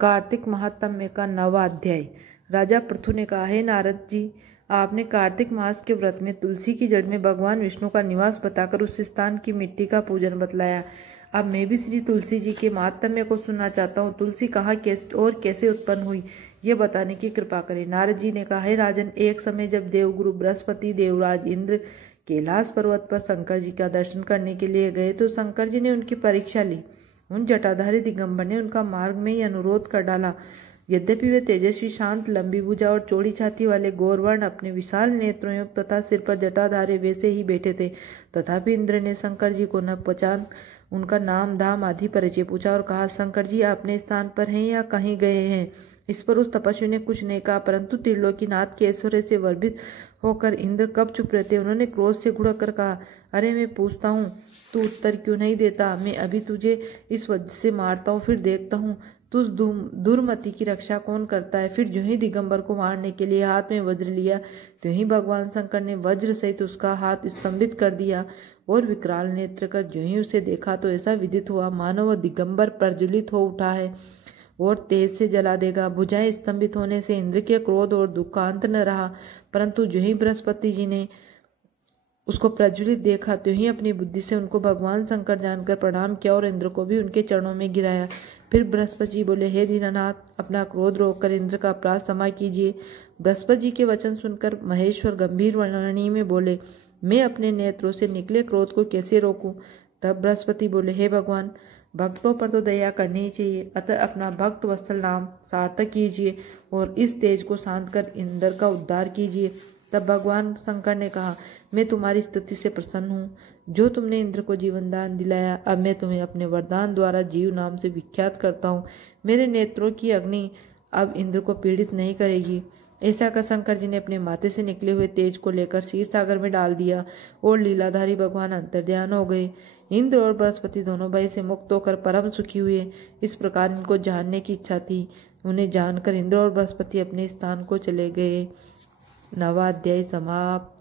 कार्तिक महात्म्य का 9वां अध्याय। राजा पृथु ने कहा, हे नारद जी, आपने कार्तिक मास के व्रत में तुलसी की जड़ में भगवान विष्णु का निवास बताकर उस स्थान की मिट्टी का पूजन बतलाया। अब मैं भी श्री तुलसी जी के महात्म्य को सुनना चाहता हूँ। तुलसी कहाँ कैसे उत्पन्न हुई, ये बताने की कृपा करें। नारद जी ने कहा, हे राजन, एक समय जब देवगुरु बृहस्पति देवराज इंद्र कैलाश पर्वत पर शंकर जी का दर्शन करने के लिए गए तो शंकर जी ने उनकी परीक्षा ली। उन जटाधारी दिगंबर ने उनका मार्ग में ही अनुरोध कर डाला। यद्यपि वे तेजस्वी, शांत, लंबी भुजा और चौड़ी छाती वाले गौरवर्ण, अपने विशाल नेत्रों युक्त तथा सिर पर जटाधारी वैसे ही बैठे थे, तथापि इंद्र ने शंकर जी को न पहचान उनका नाम, धाम आदि परिचय पूछा और कहा, शंकर जी अपने स्थान पर हैं या कहीं गए हैं। इस पर उस तपस्वी ने कुछ नहीं कहा, परंतु त्रिलोकीनाथ के ऐश्वर्य से गर्वित होकर इंद्र कब चुप रहते, उन्होंने क्रोध से घुड़क कर कहा, अरे मैं पूछता हूँ, तू उत्तर क्यों नहीं देता? मैं अभी तुझे इस वज्र से मारता हूँ, फिर देखता हूँ तुझ दुर्मति की रक्षा कौन करता है। फिर जो ही दिगंबर को मारने के लिए हाथ में वज्र लिया, त्यों ही भगवान शंकर ने वज्र सहित उसका हाथ स्तंभित कर दिया और विकराल नेत्र कर जो ही उसे देखा तो ऐसा विदित हुआ मानो वह दिगंबर प्रज्वलित हो उठा है और तेज से जला देगा। भुजाएं स्तंभित होने से इंद्र के क्रोध और दुख का अंत न रहा, परंतु जो ही बृहस्पति जी ने उसको प्रज्वलित देखा तो ही अपनी बुद्धि से उनको भगवान शंकर जानकर प्रणाम किया और इंद्र को भी उनके चरणों में गिराया। फिर बृहस्पति जी बोले, हे दीनानाथ, अपना क्रोध रोककर इंद्र का अपराध क्षमा कीजिए। बृहस्पति जी के वचन सुनकर महेश्वर गंभीर वाणी में बोले, मैं अपने नेत्रों से निकले क्रोध को कैसे रोकूं? तब बृहस्पति बोले, हे भगवान, भक्तों पर तो दया करनी ही चाहिए, अतः अपना भक्त वत्सल नाम सार्थक कीजिए और इस तेज को शांत कर इंद्र का उद्धार कीजिए। तब भगवान शंकर ने कहा, मैं तुम्हारी स्तुति से प्रसन्न हूँ, जो तुमने इंद्र को जीवन दान दिलाया। अब मैं तुम्हें अपने वरदान द्वारा जीव नाम से विख्यात करता हूँ। मेरे नेत्रों की अग्नि अब इंद्र को पीड़ित नहीं करेगी। ऐसा कर शंकर जी ने अपने माथे से निकले हुए तेज को लेकर क्षीर सागर में डाल दिया और लीलाधारी भगवान अंतर्ध्यान हो गए। इंद्र और बृहस्पति दोनों भय से मुक्त होकर परम सुखी हुए। इस प्रकार इनको जानने की इच्छा थी। उन्हें जानकर इंद्र और बृहस्पति अपने स्थान को चले गए। 9वां अध्याय समाप्त।